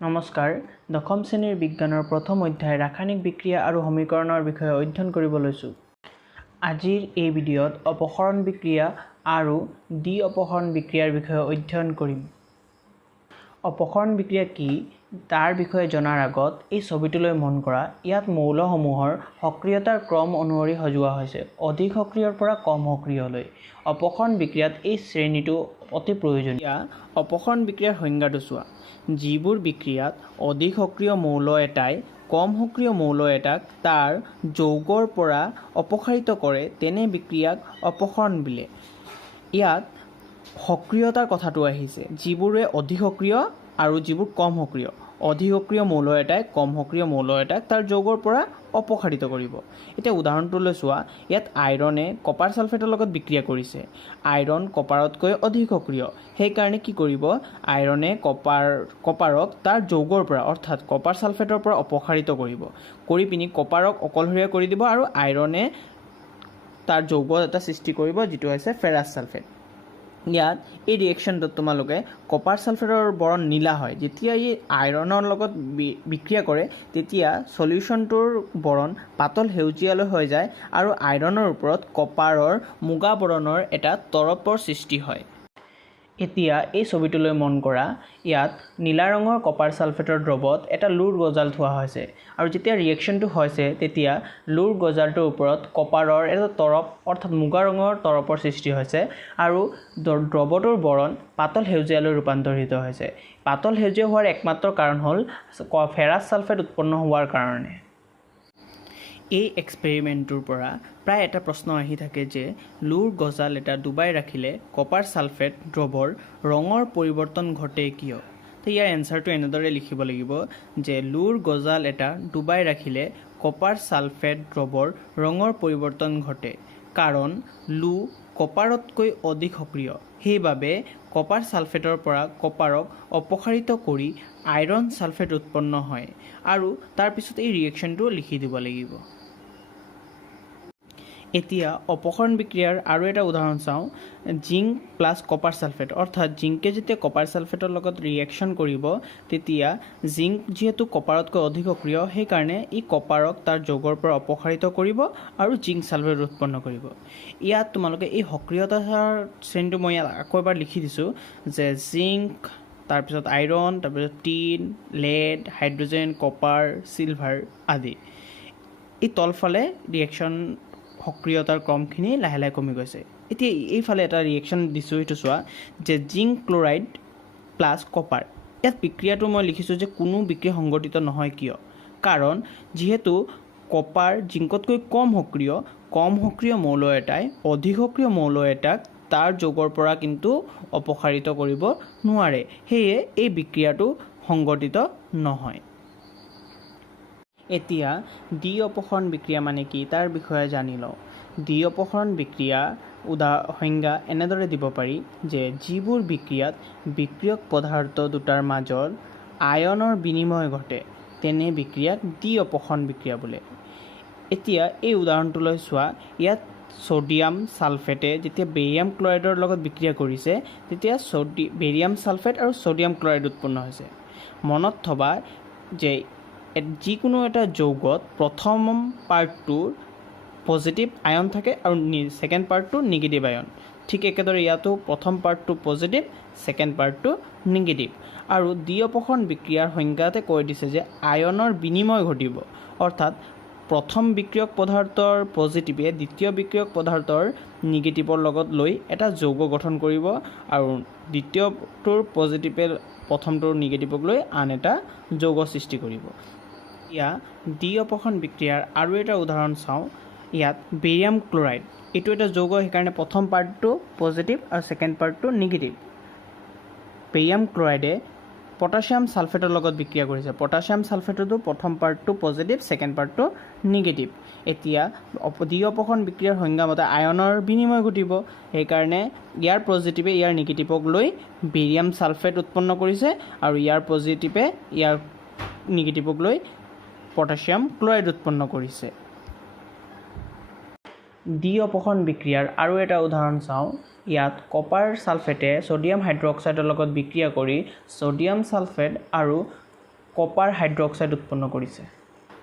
নমস্কাৰ দশম শ্ৰেণীৰ বিজ্ঞানৰ প্ৰথম অধ্যায় ৰাসায়নিক বিক্ৰিয়া আৰু সমীকৰণৰ বিষয়ে অধ্যয়ন কৰিব লৈছোঁ। আজিৰ এই ভিডিঅ'ত অপসৰণ বিক্ৰিয়া আৰু দ্বি অপসৰণ বিক্ৰিয়াৰ বিষয়ে অধ্যয়ন কৰিম। অপসৰণ বিক্ৰিয়া কি তাৰ বিষয়ে জনাৰ আগত এই ছবিটোলৈ মন কৰা। ইয়াত মৌলসমূহৰ সক্ৰিয়তাৰ ক্ৰম অনুসৰি সজোৱা হৈছে অধিক সক্ৰিয়ৰ পৰা কম সক্ৰিয়লৈ। অপসৰণ বিক্ৰিয়াত এই শ্ৰেণীটো অতি প্ৰয়োজনীয়। অপসৰণ বিক্ৰিয়াৰ সংজ্ঞাটো চোৱা। যিবোৰ বিক্ৰিয়াত অধিক সক্ৰিয় মৌল এটাই কম সক্ৰিয় মৌল এটাক তাৰ যৌগৰ পৰা অপসাৰিত কৰে তেনে বিক্ৰিয়াক অপসৰণ বোলে। ইয়াত সক্ৰিয়তাৰ কথাটো আহিছে, যিবোৰে অধিক সক্ৰিয় আৰু যিবোৰ কম সক্ৰিয়। অধিক সক্ৰিয় মৌল এটাই কম সক্ৰিয় মৌল এটাক তাৰ যৌগৰ পৰা অপসাৰিত কৰিব। এতিয়া উদাহৰণটোলৈ চোৱা। ইয়াত আইৰণে কপাৰ ছালফেটৰ লগত বিক্ৰিয়া কৰিছে। আইৰণ কপাৰতকৈ অধিক সক্ৰিয়, সেইকাৰণে কি কৰিব, আইৰণে কপাৰক তাৰ যৌগৰ পৰা অৰ্থাৎ কপাৰ ছালফেটৰ পৰা অপসাৰিত কৰি পিনি কপাৰক অকলশৰীয়া কৰি দিব আৰু আইৰণে তাৰ যৌগ এটা সৃষ্টি কৰিব, যিটো হৈছে ফেৰাছ ছালফেট। ইয়াত এই ৰিয়েকশ্যনটোত তোমালোকে কপাৰ ছালফেটৰ বৰণ নীলা হয়। যেতিয়া ই আইৰণৰ লগত বিক্ৰিয়া কৰে তেতিয়া সলিউশ্যনটোৰ বৰণ পাতল সেউজীয়ালৈ হৈ যায় আৰু আইৰণৰ ওপৰত কপাৰৰ মুগা বৰণৰ এটা তৰপৰ সৃষ্টি হয়। এতিয়া এই ছবিটোলৈ মন কৰা। ইয়াত নীলা ৰঙৰ কপাৰ ছালফেটৰ দ্ৰৱত এটা লুৰ গজাল থোৱা হৈছে আৰু যেতিয়া ৰিয়েকশ্যনটো হৈছে তেতিয়া লুৰ গজালটোৰ ওপৰত কপাৰৰ এটা তৰপ অৰ্থাৎ মুগা ৰঙৰ তৰপৰ সৃষ্টি হৈছে আৰু দ্ৰৱটোৰ বৰণ পাতল সেউজীয়ালৈ ৰূপান্তৰিত হৈছে। পাতল সেউজীয়া হোৱাৰ একমাত্ৰ কাৰণ হ'ল ফেৰাছ ছালফেট উৎপন্ন হোৱাৰ কাৰণে। এই এক্সপেৰিমেণ্টটোৰ পৰা প্ৰায় এটা প্ৰশ্ন আহি থাকে যে লুৰ গজাল এটা ডুবাই ৰাখিলে কপাৰ ছালফেট দ্ৰৱৰ ৰঙৰ পৰিৱৰ্তন ঘটে কিয়? তো ইয়াৰ এনচাৰটো এনেদৰে লিখিব লাগিব যে লুৰ গজাল এটা ডুবাই ৰাখিলে কপাৰ ছালফেট দ্ৰৱৰ ৰঙৰ পৰিৱৰ্তন ঘটে কাৰণ লু কপাৰতকৈ অধিক সক্ৰিয়। সেইবাবে কপাৰ ছালফেটৰ পৰা কপাৰক অপসাৰিত কৰি আইৰণ ছালফেট উৎপন্ন হয় আৰু তাৰপিছত এই ৰিয়েকশ্যনটো লিখি দিব লাগিব। এতিয়া অপসৰণ বিক্ৰিয়াৰ আৰু এটা উদাহৰণ চাওঁ। জিংক প্লাছ কপাৰ ছালফেট অৰ্থাৎ জিংকে যেতিয়া কপাৰ ছালফেটৰ লগত ৰিয়েকশ্যন কৰিব তেতিয়া জিংক যিহেতু কপাৰতকৈ অধিক সক্ৰিয়, সেইকাৰণে ই কপাৰক তাৰ যৌগৰ পৰা অপসাৰিত কৰিব আৰু জিংক ছালফেট উৎপন্ন কৰিব। ইয়াত তোমালোকে এই সক্ৰিয়তাৰ শ্ৰেণীটো মই ইয়াত আকৌ এবাৰ লিখি দিছোঁ যে জিংক, তাৰপিছত আইৰণ, তাৰপিছত tin, lead, hydrogen, copper, silver আদি। এই তলফালে ৰিয়েকশ্যন সক্ৰিয়তাৰ ক্ৰমখিনি লাহে লাহে কমি গৈছে। এতিয়া এইফালে এটা ৰিয়েকশ্যন দিছোঁ, এইটো চোৱা যে জিংক ক্লৰাইড প্লাছ কপাৰ। ইয়াত বিক্ৰিয়াটো মই লিখিছোঁ যে কোনো বিক্ৰিয়া সংঘটিত নহয় কিয়? কাৰণ যিহেতু কপাৰ জিংকতকৈ কম সক্ৰিয় মৌল এটাই অধিক সক্ৰিয় মৌল এটাক তাৰ যৌগৰ পৰা কিন্তু অপসাৰিত কৰিব নোৱাৰে, সেয়ে এই বিক্ৰিয়াটো সংঘটিত নহয়। এতিয়া দ্বি অপসৰণ বিক্ৰিয়া মানে কি তাৰ বিষয়ে জানি লওঁ। দ্বি অপসৰণ বিক্ৰিয়া সংজ্ঞা এনেদৰে দিব পাৰি যে যিবোৰ বিক্ৰিয়াত বিক্ৰিয়ক পদাৰ্থ দুটাৰ মাজত আয়নৰ বিনিময় ঘটে তেনে বিক্ৰিয়াক দ্বি অপসৰণ বিক্ৰিয়া বোলে। এতিয়া এই উদাহৰণটোলৈ চোৱা। ইয়াত ছ'ডিয়াম ছালফেটে যেতিয়া বেৰিয়াম ক্লৰাইডৰ লগত বিক্ৰিয়া কৰিছে তেতিয়া বেৰিয়াম ছালফেট আৰু ছ'ডিয়াম ক্লৰাইড উৎপন্ন হৈছে। মনত থবা যে যিকোনো এটা যৌগত প্ৰথম পাৰ্টটো পজিটিভ আয়ন থাকে আৰু ছেকেণ্ড পাৰ্টটো নিগেটিভ আয়ন। ঠিক একেদৰে ইয়াতো প্ৰথম পাৰ্টটো পজিটিভ, ছেকেণ্ড পাৰ্টটো নিগেটিভ। আৰু দ্বি অপসৰণ বিক্ৰিয়াৰ সংজ্ঞাতে কৈ দিছে যে আয়নৰ বিনিময় ঘটিব, অৰ্থাৎ প্ৰথম বিক্ৰিয়ক পদাৰ্থৰ পজিটিভে দ্বিতীয় বিক্ৰিয়ক পদাৰ্থৰ নিগেটিভৰ লগত লৈ এটা যৌগ গঠন কৰিব আৰু দ্বিতীয়টোৰ পজিটিভে প্ৰথমটোৰ নিগেটিভক লৈ আন এটা যৌগ সৃষ্টি কৰিব। এতিয়া দ্বি অপসৰণ বিক্ৰিয়াৰ আৰু এটা উদাহৰণ চাওঁ। ইয়াত বেৰিয়াম ক্লৰাইড এইটো এটা যৌগ, সেইকাৰণে প্ৰথম পাৰ্টটো পজিটিভ আৰু ছেকেণ্ড পাৰ্টটো নিগেটিভ। বেৰিয়াম ক্লৰাইডে পটাছিয়াম ছালফেটৰ লগত বিক্ৰিয়া কৰিছে। পটাছিয়াম ছালফেটতো প্ৰথম পাৰ্টটো পজিটিভ, ছেকেণ্ড পাৰ্টটো নিগেটিভ। এতিয়া দ্বি অপসৰণ বিক্ৰিয়াৰ সংজ্ঞা মতে আয়নৰ বিনিময় ঘটিব, সেইকাৰণে ইয়াৰ পজিটিভে ইয়াৰ নিগেটিভক লৈ বেৰিয়াম ছালফেট উৎপন্ন কৰিছে আৰু ইয়াৰ পজিটিভে ইয়াৰ নিগেটিভক লৈ পটাছিয়াম ক্লৰাইড উৎপন্ন কৰিছে। দ্বি অপসৰণ বিক্ৰিয়াৰ আৰু এটা উদাহৰণ চাওঁ। ইয়াত কপাৰ ছালফেটে ছ'ডিয়াম হাইড্ৰক্সাইডৰ লগত বিক্ৰিয়া কৰি ছ'ডিয়াম ছালফেট আৰু কপাৰ হাইড্ৰক্সাইড উৎপন্ন কৰিছে।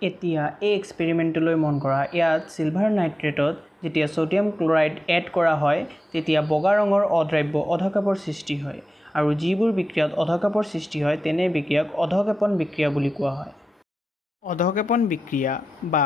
এতিয়া এই এক্সপেৰিমেণ্টলৈ মন কৰা, ইয়াত চিলভাৰ নাইট্ৰেটত যেতিয়া ছ'ডিয়াম ক্লৰাইড এড কৰা হয় তেতিয়া বগা ৰঙৰ অদ্ৰাব্য অধক্ষেপৰ সৃষ্টি হয় আৰু যিবোৰ বিক্ৰিয়াত অধক্ষেপৰ সৃষ্টি হয় তেনে বিক্ৰিয়াক অধক্ষেপণ বিক্ৰিয়া বুলি কোৱা হয়। অধক্ষেপণ বিক্ৰিয়া বা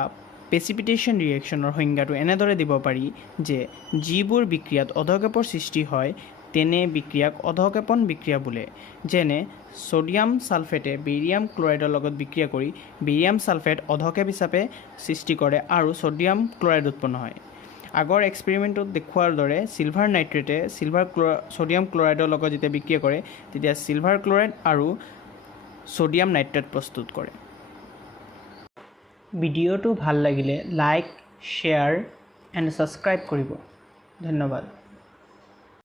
প্ৰেচিপিটেশ্যন ৰিয়েকশ্যনৰ সংজ্ঞাটো এনেদৰে দিব পাৰি যে যিবোৰ বিক্ৰিয়াত অধক্ষেপৰ সৃষ্টি হয় তেনে বিক্ৰিয়াক অধক্ষেপণ বিক্ৰিয়া বোলে। যেনে ছ'ডিয়াম ছালফেটে বেৰিয়াম ক্লৰাইডৰ লগত বিক্ৰিয়া কৰি বেৰিয়াম ছালফেট অধক্ষেপ হিচাপে সৃষ্টি কৰে আৰু ছ'ডিয়াম ক্লৰাইড উৎপন্ন হয়। আগৰ এক্সপেৰিমেণ্টত দেখুওৱাৰ দৰে চিলভাৰ নাইট্ৰেটে ছ'ডিয়াম ক্লৰাইডৰ লগত যেতিয়া বিক্ৰিয়া কৰে তেতিয়া চিলভাৰ ক্লৰাইড আৰু ছ'ডিয়াম নাইট্ৰেট প্ৰস্তুত কৰে। ভিডিঅ'টো ভাল লাগিলে লাইক, শ্বেয়াৰ এণ্ড ছাবস্ক্ৰাইব কৰিব। ধন্যবাদ।